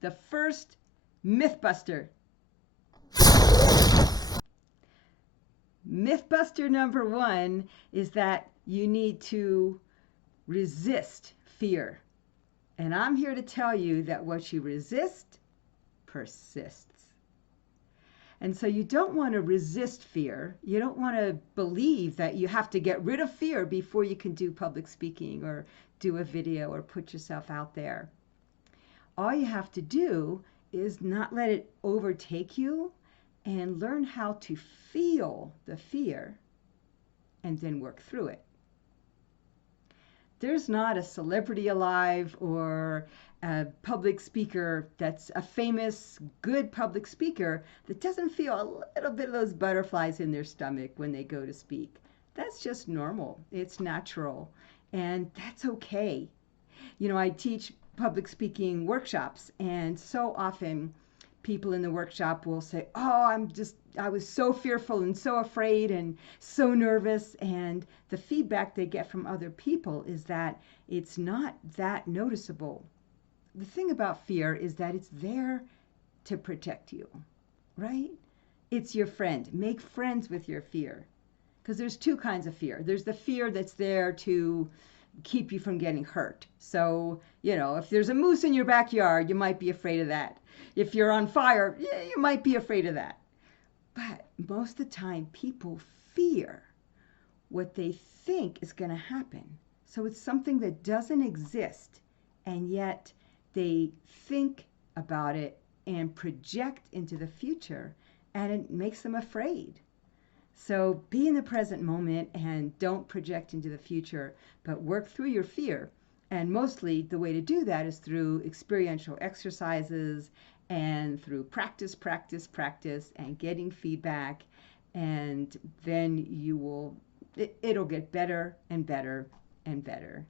The first Mythbuster. Mythbuster number one is that you need to resist fear. And I'm here to tell you that what you resist persists. And so you don't want to resist fear. You don't want to believe that you have to get rid of fear before you can do public speaking or do a video or put yourself out there. All you have to do is not let it overtake you and learn how to feel the fear and then work through it. There's not a celebrity alive or a public speaker that's a famous, good public speaker that doesn't feel a little bit of those butterflies in their stomach when they go to speak. That's just normal. It's natural. And that's okay. You know, I teach public speaking workshops, and so often people in the workshop will say, oh, I was so fearful and so afraid and so nervous. And the feedback they get from other people is that it's not that noticeable. The thing about fear is that it's there to protect you, right? It's your friend. Make friends with your fear. Because there's two kinds of fear. There's the fear that's there to keep you from getting hurt. So, you know, if there's a moose in your backyard, you might be afraid of that. If you're on fire, yeah, you might be afraid of that. But most of the time, people fear what they think is going to happen. So it's something that doesn't exist, and yet they think about it and project into the future, and it makes them afraid. So be in the present moment and don't project into the future, but work through your fear. And mostly the way to do that is through experiential exercises and through practice, practice, practice, and getting feedback. And then it'll get better and better and better.